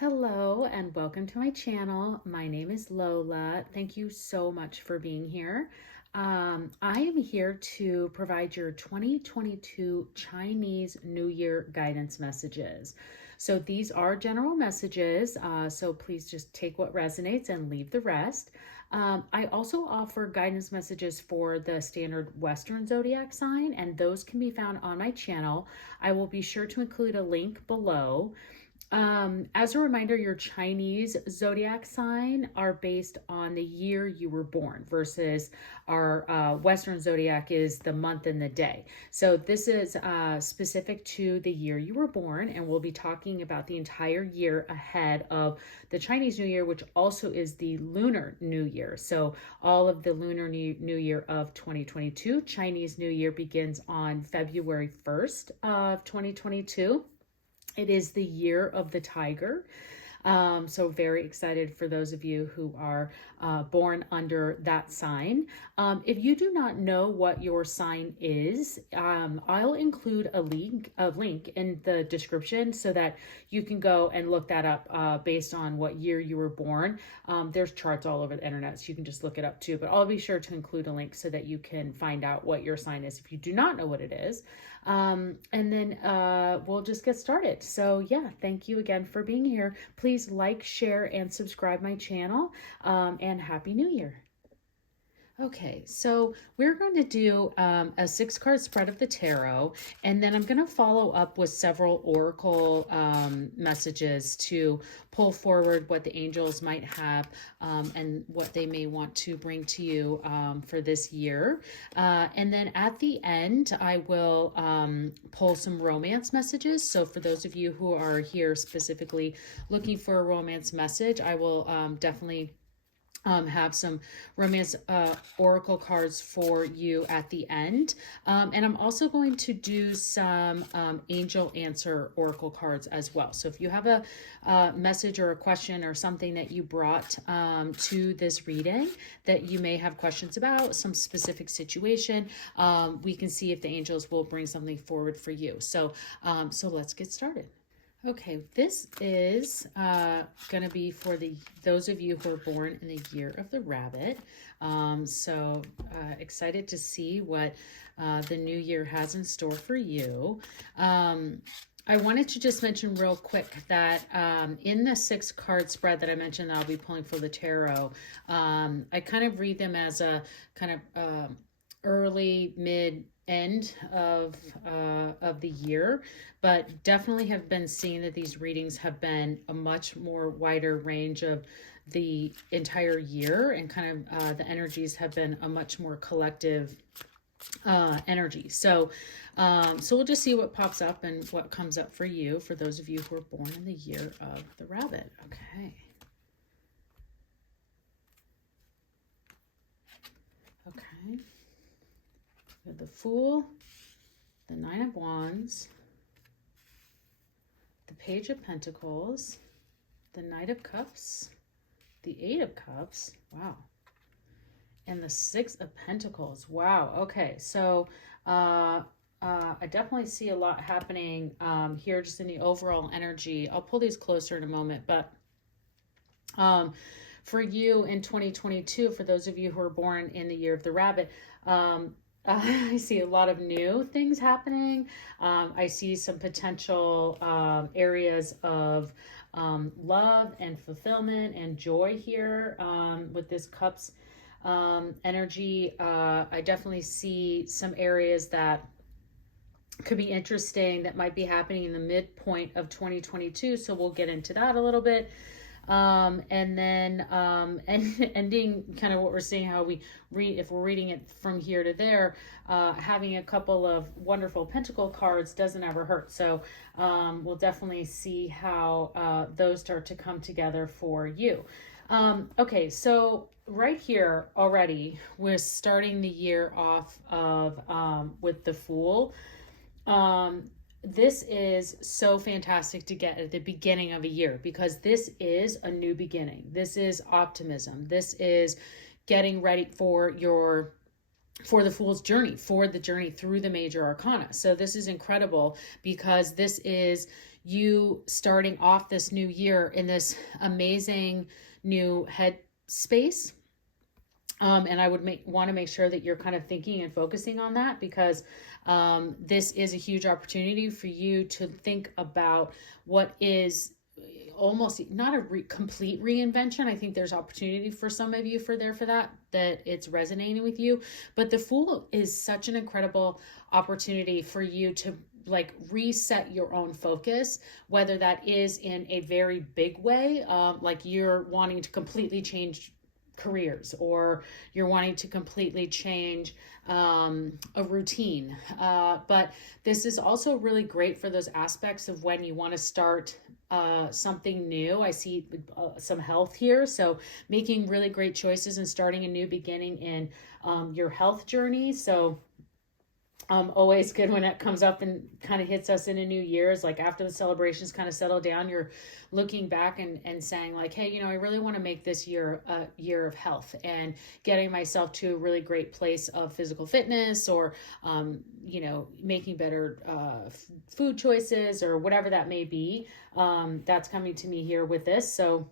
Hello and welcome to my channel. My name is Lola. Thank you so much for being here. I am here to provide your 2022 Chinese New Year guidance messages. So these are general messages, so please just take what resonates and leave the rest. I also offer guidance messages for the standard Western zodiac sign, and those can be found on my channel. I will be sure to include a link below. As a reminder, your Chinese zodiac sign are based on the year you were born versus our Western zodiac is the month and the day. So this is specific to the year you were born, and we'll be talking about the entire year ahead of the Chinese New Year, which also is the Lunar New Year. So all of the Lunar New Year of 2022, Chinese New Year begins on February 1st of 2022. It is the year of the tiger. So very excited for those of you who are born under that sign. If you do not know what your sign is, I'll include a link in the description so that you can go and look that up based on what year you were born. There's charts all over the internet, so you can just look it up too, but I'll be sure to include a link so that you can find out what your sign is if you do not know what it is. And then we'll just get started. So yeah, thank you again for being here. Please like, share, and subscribe my channel, and Happy New Year. Okay, so we're going to do a 6-card spread of the tarot, and then I'm going to follow up with several oracle messages to pull forward what the angels might have and what they may want to bring to you for this year. And then at the end, I will pull some romance messages. So for those of you who are here specifically looking for a romance message, I will definitely have some romance oracle cards for you at the end. And I'm also going to do some angel answer oracle cards as well. So if you have a message or a question or something that you brought to this reading that you may have questions about, some specific situation, we can see if the angels will bring something forward for you. So let's get started. Okay, this is going to be for those of you who are born in the year of the rabbit. So excited to see what the new year has in store for you. I wanted to just mention real quick that in the 6-card spread that I mentioned that I'll be pulling for the tarot, I kind of read them as a kind of early, mid, end of the year, but definitely have been seeing that these readings have been a much more wider range of the entire year, and kind of the energies have been a much more collective energy. So we'll just see what pops up and what comes up for you, for those of you who are born in the year of the rabbit. Okay. Okay. The Fool, the Nine of Wands, the Page of Pentacles, the Knight of Cups, the Eight of Cups, wow, and the Six of Pentacles, wow. Okay, so I definitely see a lot happening here just in the overall energy. I'll pull these closer in a moment, but for you in 2022, for those of you who are born in the year of the rabbit, I see a lot of new things happening. I see some potential areas of love and fulfillment and joy here with this cups energy. I definitely see some areas that could be interesting that might be happening in the midpoint of 2022. So we'll get into that a little bit. And then ending kind of what we're seeing, how we read, if we're reading it from here to there, having a couple of wonderful pentacle cards doesn't ever hurt. So we'll definitely see how those start to come together for you. Okay, so right here already, we're starting the year off of with the Fool. This is so fantastic to get at the beginning of a year, because this is a new beginning. This is optimism. This is getting ready for the Fool's journey, for the journey through the major arcana. So this is incredible, because this is you starting off this new year in this amazing new head space. And I would want to make sure that you're kind of thinking and focusing on that, because this is a huge opportunity for you to think about what is almost not a complete reinvention. I think there's opportunity for some of you for that it's resonating with you. But the Fool is such an incredible opportunity for you to like reset your own focus, whether that is in a very big way, like you're wanting to completely change careers, or you're wanting to completely change a routine. But this is also really great for those aspects of when you want to start something new. I see some health here. So making really great choices and starting a new beginning in your health journey. So always good when that comes up and kind of hits us in a new year, is like after the celebrations kind of settle down, you're looking back and saying like, hey, you know, I really want to make this year a year of health and getting myself to a really great place of physical fitness, or, you know, making better food choices, or whatever that may be. That's coming to me here with this. So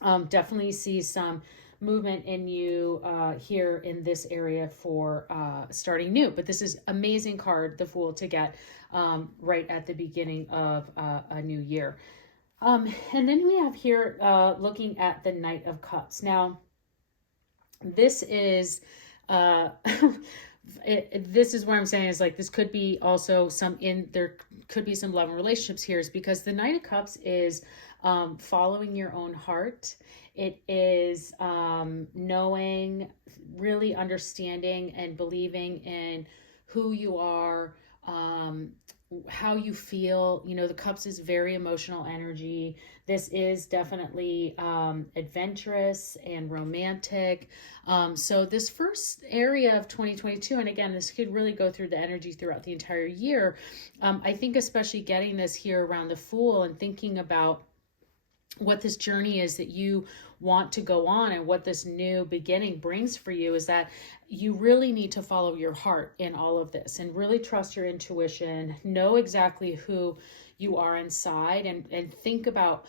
definitely see some movement in you here in this area for starting new. But this is amazing card, the Fool, to get right at the beginning of a new year. And then we have here looking at the Knight of Cups. Now, this is this is what I'm saying is like, this could be also there could be some love and relationships here, is because the Knight of Cups is following your own heart. It is knowing, really understanding and believing in who you are, how you feel. You know, the Cups is very emotional energy. This is definitely adventurous and romantic. So this first area of 2022, and again, this could really go through the energy throughout the entire year. I think especially getting this here around the Fool and thinking about what this journey is that you want to go on, and what this new beginning brings for you, is that you really need to follow your heart in all of this and really trust your intuition, know exactly who you are inside, and think about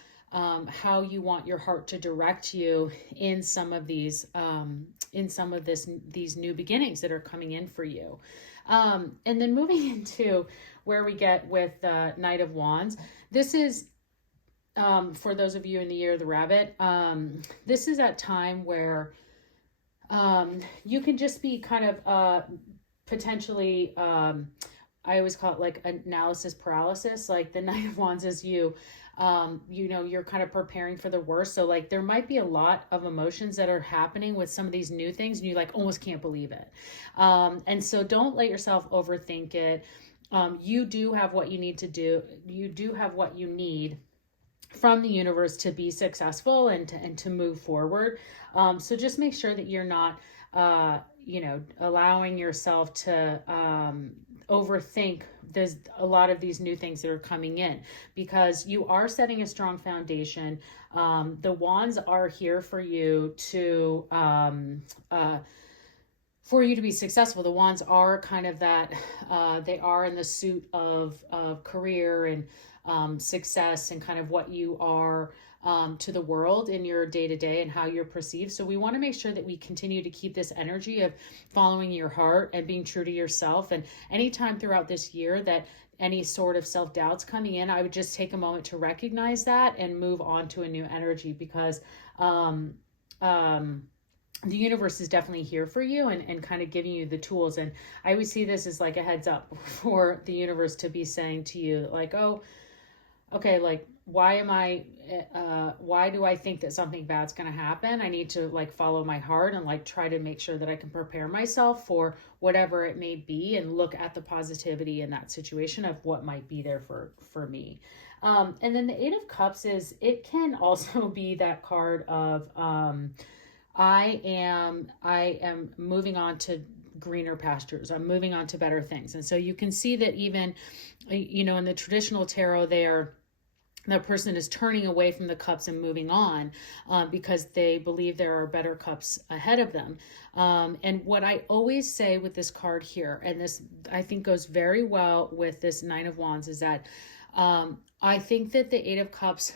how you want your heart to direct you in some of these these new beginnings that are coming in for you. And then moving into where we get with Knight of Wands, this is for those of you in the year of the rabbit, this is that time where you can just be kind of potentially, I always call it like analysis paralysis. Like the Knight of Wands is you know, you're kind of preparing for the worst. So like there might be a lot of emotions that are happening with some of these new things, and you like almost can't believe it. And so don't let yourself overthink it. You do have what you need to do. You do have what you need from the universe to be successful and to move forward. So just make sure that you're not, you know, allowing yourself to overthink there's a lot of these new things that are coming in, because you are setting a strong foundation. The wands are here for you to be successful. The wands are kind of that, they are in the suit of career and success, and kind of what you are to the world in your day-to-day and how you're perceived. So we want to make sure that we continue to keep this energy of following your heart and being true to yourself. And anytime throughout this year that any sort of self-doubts coming in, I would just take a moment to recognize that and move on to a new energy, because the universe is definitely here for you and kind of giving you the tools. And I always see this as like a heads up for the universe to be saying to you like, oh, okay, like, why do I think that something bad's going to happen? I need to like follow my heart and like try to make sure that I can prepare myself for whatever it may be, and look at the positivity in that situation of what might be there for me. And then the Eight of Cups it can also be that card of, I am moving on to greener pastures. I'm moving on to better things. And so you can see that even, you know, in the traditional tarot there, the person is turning away from the cups and moving on because they believe there are better cups ahead of them. And what I always say with this card here, and this I think goes very well with this Nine of Wands, is that I think that the Eight of Cups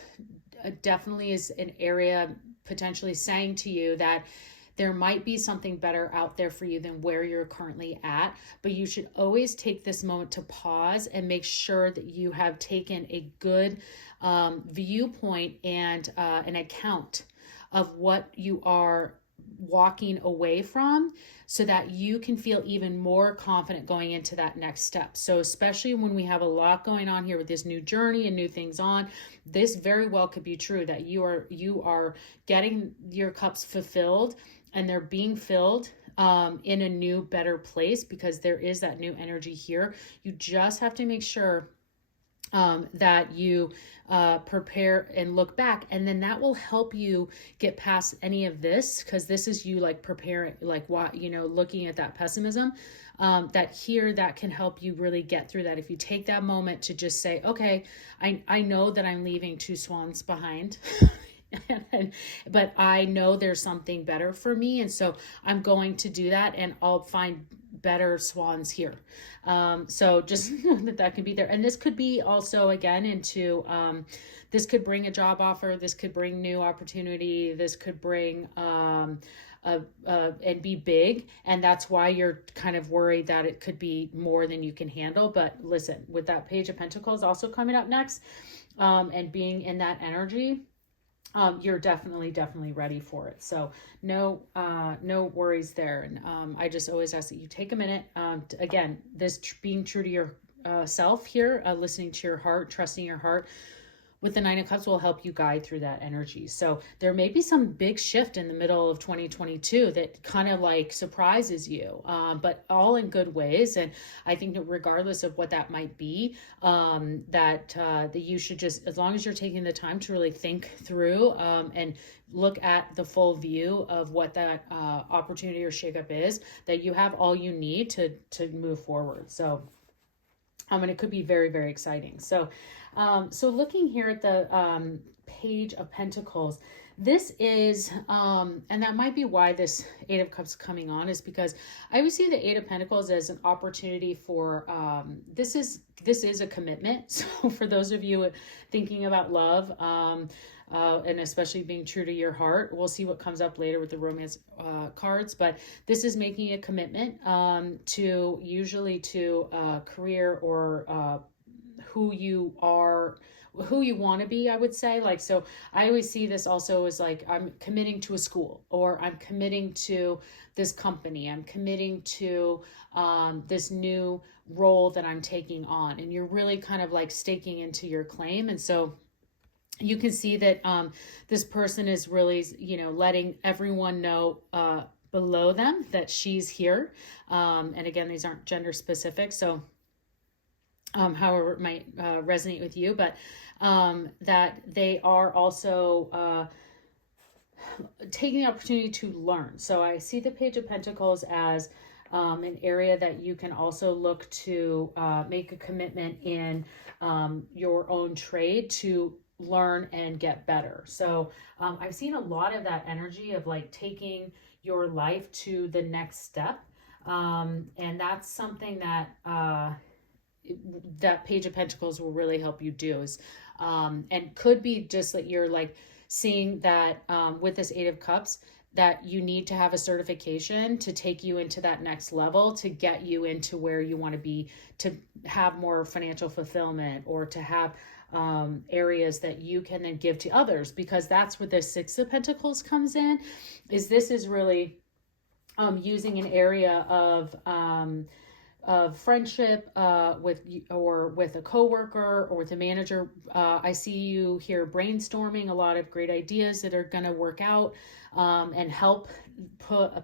definitely is an area potentially saying to you that there might be something better out there for you than where you're currently at, but you should always take this moment to pause and make sure that you have taken a good viewpoint and an account of what you are walking away from, so that you can feel even more confident going into that next step. So especially when we have a lot going on here with this new journey and new things on, this very well could be true, that you are getting your cups fulfilled, and they're being filled in a new, better place, because there is that new energy here. You just have to make sure that you prepare and look back, and then that will help you get past any of this, because this is you like preparing, like what, looking at that pessimism, that can help you really get through that. If you take that moment to just say, okay, I know that I'm leaving two swans behind. But I know there's something better for me, and so I'm going to do that, and I'll find better swans here. So just know that can be there. And this could be also, again, into this could bring a job offer, this could bring new opportunity, this could bring and be big, and that's why you're kind of worried that it could be more than you can handle. But listen, with that Page of Pentacles also coming up next, and being in that energy, you're definitely ready for it. So no worries there. And I just always ask that you take a minute. Again, being true to your self here, listening to your heart, trusting your heart with the Nine of Cups will help you guide through that energy. So there may be some big shift in the middle of 2022 that kind of like surprises you, but all in good ways. And I think that regardless of what that might be, that you should just, as long as you're taking the time to really think through and look at the full view of what that opportunity or shakeup is, that you have all you need to move forward. So and it could be very, very exciting. So looking here at the Page of Pentacles, this is, and that might be why this Eight of Cups coming on, is because I always see the Eight of Pentacles as an opportunity for, this is a commitment. So for those of you thinking about love, and especially being true to your heart, we'll see what comes up later with the romance cards, but this is making a commitment to usually to a career or who you are, who you want to be, I would say. Like, so I always see this also as like, I'm committing to a school, or I'm committing to this company, I'm committing to this new role that I'm taking on, and you're really kind of like staking into your claim. And so you can see that this person is really, letting everyone know below them that she's here. And again, these aren't gender specific, so however it might resonate with you, but that they are also taking the opportunity to learn. So I see the Page of Pentacles as an area that you can also look to make a commitment in your own trade to learn and get better. So I've seen a lot of that energy of like taking your life to the next step. And that's something that that Page of Pentacles will really help you do, is and could be just that you're like seeing that with this Eight of Cups, that you need to have a certification to take you into that next level, to get you into where you want to be, to have more financial fulfillment, or to have areas that you can then give to others, because that's where the Six of Pentacles comes in. This is really using an area of friendship with a coworker or with a manager. I see you here brainstorming a lot of great ideas that are going to work out and help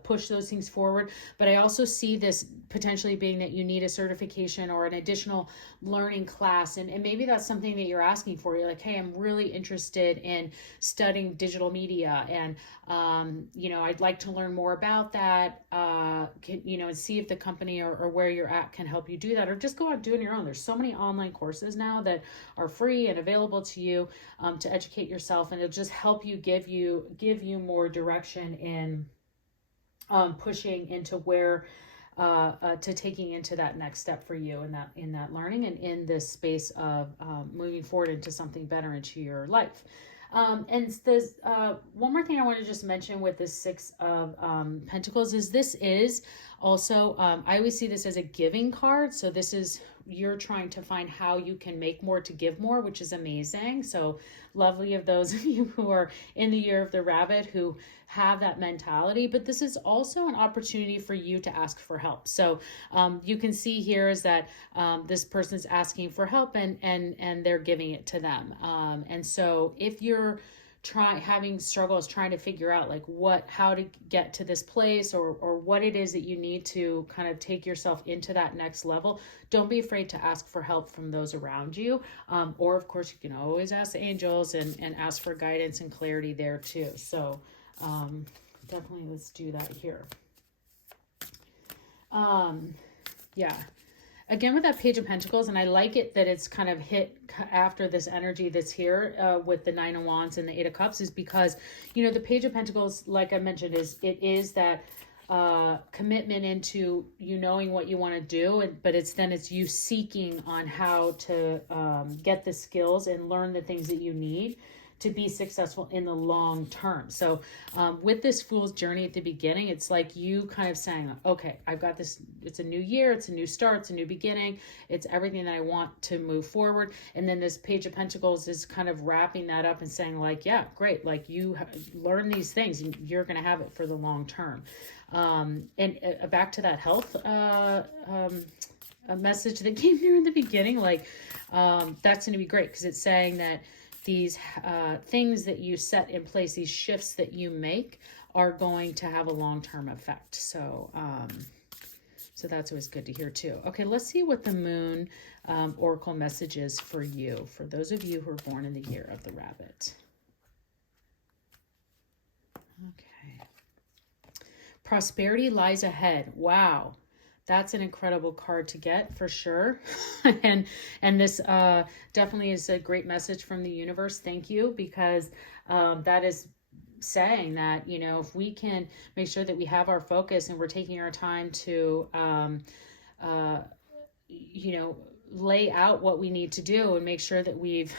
push those things forward. But I also see this potentially being that you need a certification or an additional learning class, and maybe that's something that you're asking for. You're like, hey, I'm really interested in studying digital media, and I'd like to learn more about that, and see if the company or where you're at can help you do that, or just go out and do it on your own. There's so many online courses now that are free and available to you to educate yourself, and it'll just help you give you more direction in pushing into where to taking into that next step for you in that learning and in this space of moving forward into something better into your life. And there's one more thing I want to just mention with this Six of Pentacles is this is also, I always see this as a giving card. So this is, you're trying to find how you can make more to give more, which is amazing. So lovely of those of you who are in the year of the rabbit who have that mentality, but this is also an opportunity for you to ask for help. So you can see here is that this person's asking for help and they're giving it to them. And so if you're having struggles trying to figure out like how to get to this place or what it is that you need to kind of take yourself into that next level, don't be afraid to ask for help from those around you. Or of course you can always ask the angels and ask for guidance and clarity there too. So definitely let's do that here. Yeah. Again, with that Page of Pentacles, and I like it that it's kind of hit after this energy that's here with the Nine of Wands and the Eight of Cups, is because, you know, the Page of Pentacles, like I mentioned, is that commitment into you knowing what you want to do, but it's you seeking on how to get the skills and learn the things that you need to be successful in the long term. So with this Fool's Journey at the beginning, it's like you kind of saying, okay, I've got this, it's a new year, it's a new start, it's a new beginning, it's everything that I want to move forward. And then this Page of Pentacles is kind of wrapping that up and saying like, yeah, great, like you learn these things and you're going to have it for the long term. And back to that health a message that came here in the beginning, like that's going to be great because it's saying that these things that you set in place, these shifts that you make are going to have a long-term effect. So, so that's always good to hear too. Okay, let's see what the Moon Oracle message is for you, for those of you who are born in the year of the rabbit. Okay. Prosperity lies ahead. Wow. That's an incredible card to get for sure. and this definitely is a great message from the universe. Thank you, because that is saying that, you know, if we can make sure that we have our focus and we're taking our time to, you know, lay out what we need to do and make sure that we've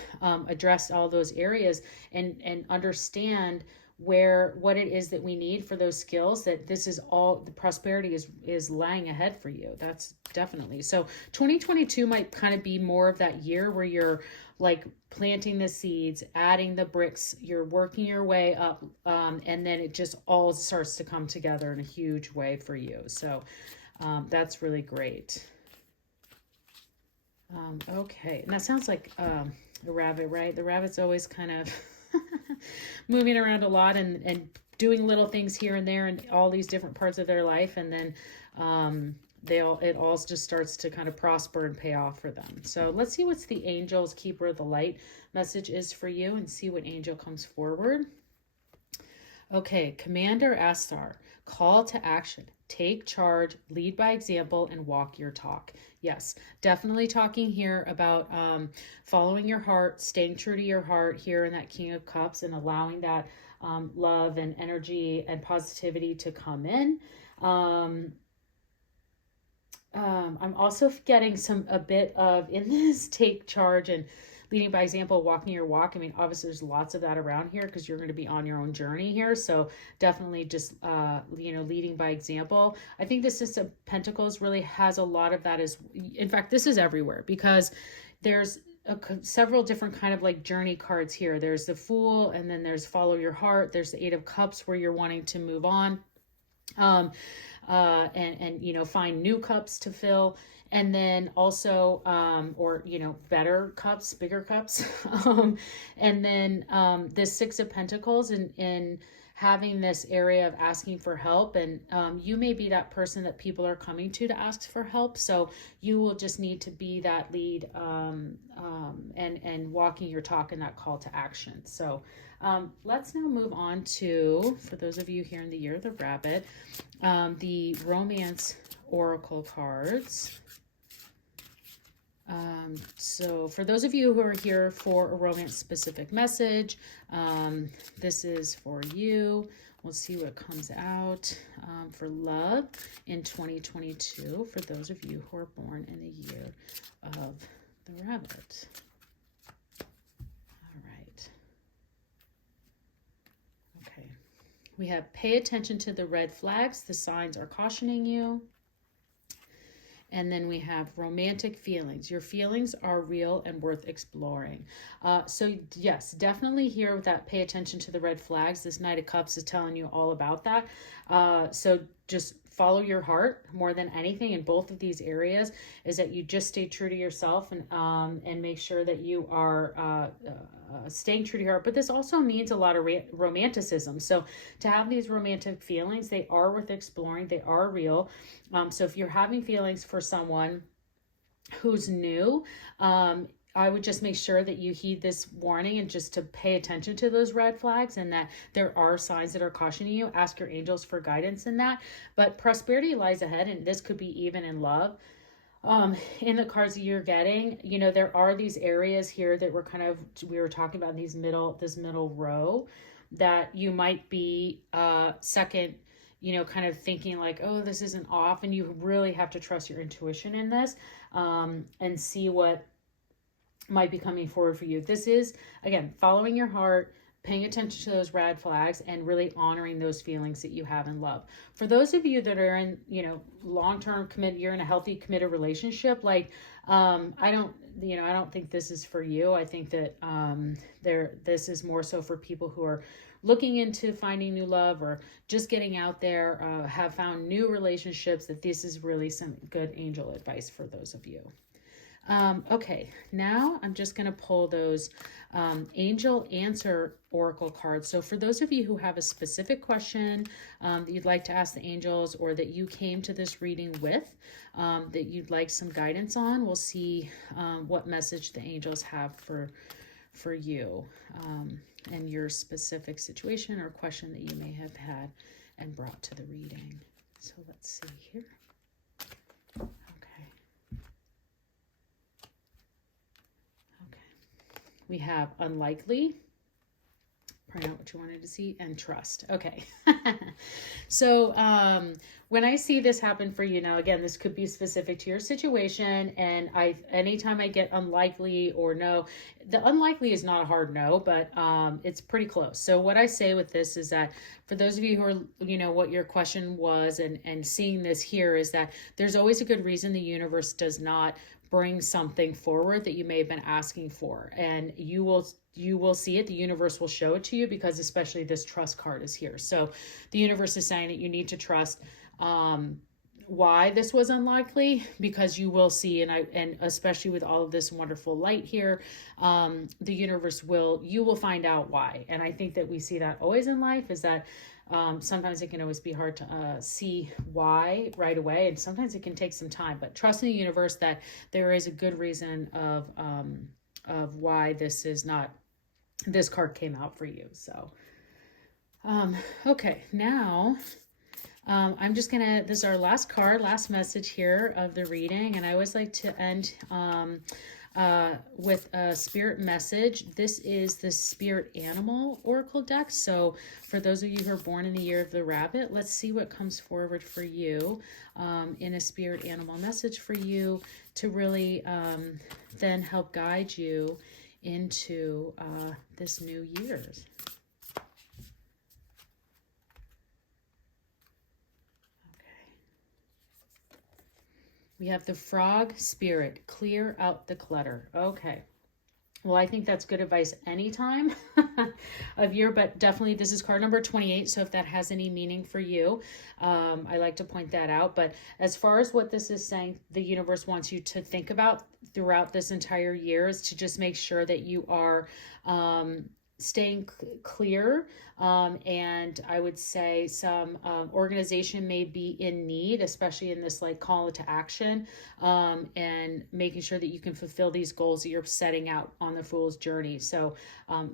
addressed all those areas and understand what it is that we need for those skills, that this is all, the prosperity is lying ahead for you. That's definitely. So 2022 might kind of be more of that year where you're like planting the seeds, adding the bricks, you're working your way up, and then it just all starts to come together in a huge way for you. So that's really great. Okay, and that sounds like a rabbit, right? The rabbit's always kind of moving around a lot and doing little things here and there in all these different parts of their life, and then it all just starts to kind of prosper and pay off for them. So let's see what's the Angel's Keeper of the Light message is for you and see what angel comes forward. Okay, Commander Astar, call to action. Take charge, lead by example, and walk your talk. Yes, definitely talking here about following your heart, staying true to your heart here in that King of Cups, and allowing that love and energy and positivity to come in. I'm also getting a bit of, in this, take charge and leading by example, walking your walk. I mean, obviously there's lots of that around here because you're going to be on your own journey here. So definitely just, you know, leading by example. I think the Six of Pentacles really has a lot of that in fact, this is everywhere because there's several different kind of like journey cards here. There's the Fool, and then there's follow your heart. There's the Eight of Cups where you're wanting to move on. And you know, find new cups to fill. And then also, or, you know, better cups, bigger cups. And then the Six of Pentacles in having this area of asking for help. And you may be that person that people are coming to ask for help. So you will just need to be that lead and walking your talk in that call to action. So let's now move on to, for those of you here in the year of the rabbit, the Romance Oracle cards. So for those of you who are here for a romance specific message, this is for you. We'll see what comes out for love in 2022 for those of you who are born in the year of the rabbit. All right. Okay. We have pay attention to the red flags. The signs are cautioning you. And then we have romantic feelings. Your feelings are real and worth exploring. So yes, definitely here with that pay attention to the red flags. This Knight of Cups is telling you all about that. So just follow your heart more than anything in both of these areas, is that you just stay true to yourself and make sure that you are staying true to your heart. But this also means a lot of romanticism. So to have these romantic feelings, they are worth exploring. They are real. So if you're having feelings for someone who's new, I would just make sure that you heed this warning and just to pay attention to those red flags, and that there are signs that are cautioning you. Ask your angels for guidance in that. But prosperity lies ahead, and this could be even in love. In the cards that you're getting, you know, there are these areas here that we were talking about in this middle row, that you might be second, you know, kind of thinking like, oh, this isn't off. And you really have to trust your intuition in this and see what might be coming forward for you. This is, again, following your heart, paying attention to those red flags, and really honoring those feelings that you have in love. For those of you that are in, you know, long-term committed, you're in a healthy committed relationship, like, I don't think this is for you. I think that this is more so for people who are looking into finding new love or just getting out there, have found new relationships, that this is really some good angel advice for those of you. Okay, now I'm just going to pull those angel answer oracle cards. So for those of you who have a specific question that you'd like to ask the angels, or that you came to this reading with, that you'd like some guidance on, we'll see what message the angels have for you and your specific situation or question that you may have had and brought to the reading. So let's see here. We have unlikely, probably not what you wanted to see, and trust. Okay. So when I see this happen for you, now again, this could be specific to your situation, and anytime I get unlikely or no, the unlikely is not a hard no, but it's pretty close. So what I say with this is that for those of you who are, you know, what your question was, and seeing this here, is that there's always a good reason the universe does not bring something forward that you may have been asking for, and you will see it. The universe will show it to you, because especially this trust card is here. So the universe is saying that you need to trust why this was unlikely, because you will see, and especially with all of this wonderful light here, the universe you will find out why. And I think that we see that always in life, is that sometimes it can always be hard to see why right away, and sometimes it can take some time. But trust in the universe that there is a good reason of why this card came out for you. So, okay, now I'm just gonna, this is our last card, last message here of the reading, and I always like to end with a spirit message. This is the Spirit Animal Oracle deck. So for those of you who are born in the year of the rabbit, let's see what comes forward for you in a spirit animal message for you to really then help guide you into this new year. We have the Frog Spirit, clear out the clutter. Okay. Well, I think that's good advice anytime of year, but definitely this is card number 28. So if that has any meaning for you, I like to point that out. But as far as what this is saying, the universe wants you to think about throughout this entire year is to just make sure that you are staying clear, and I would say some organization may be in need, especially in this like call to action, and making sure that you can fulfill these goals that you're setting out on the Fool's Journey. So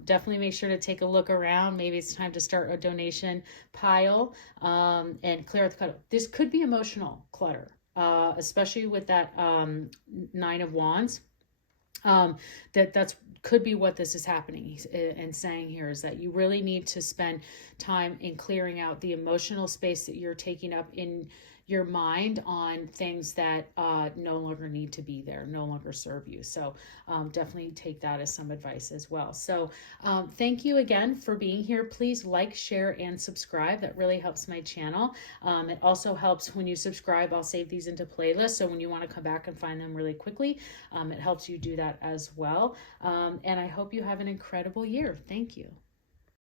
definitely make sure to take a look around. Maybe it's time to start a donation pile and clear out the clutter. This could be emotional clutter. especially with that Nine of Wands. That's could be what this is happening and saying here is that you really need to spend time in clearing out the emotional space that you're taking up in your mind on things that no longer need to be there, no longer serve you. So definitely take that as some advice as well. So thank you again for being here. Please like, share, and subscribe. That really helps my channel. It also helps when you subscribe. I'll save these into playlists. So when you want to come back and find them really quickly, it helps you do that as well. And I hope you have an incredible year. Thank you.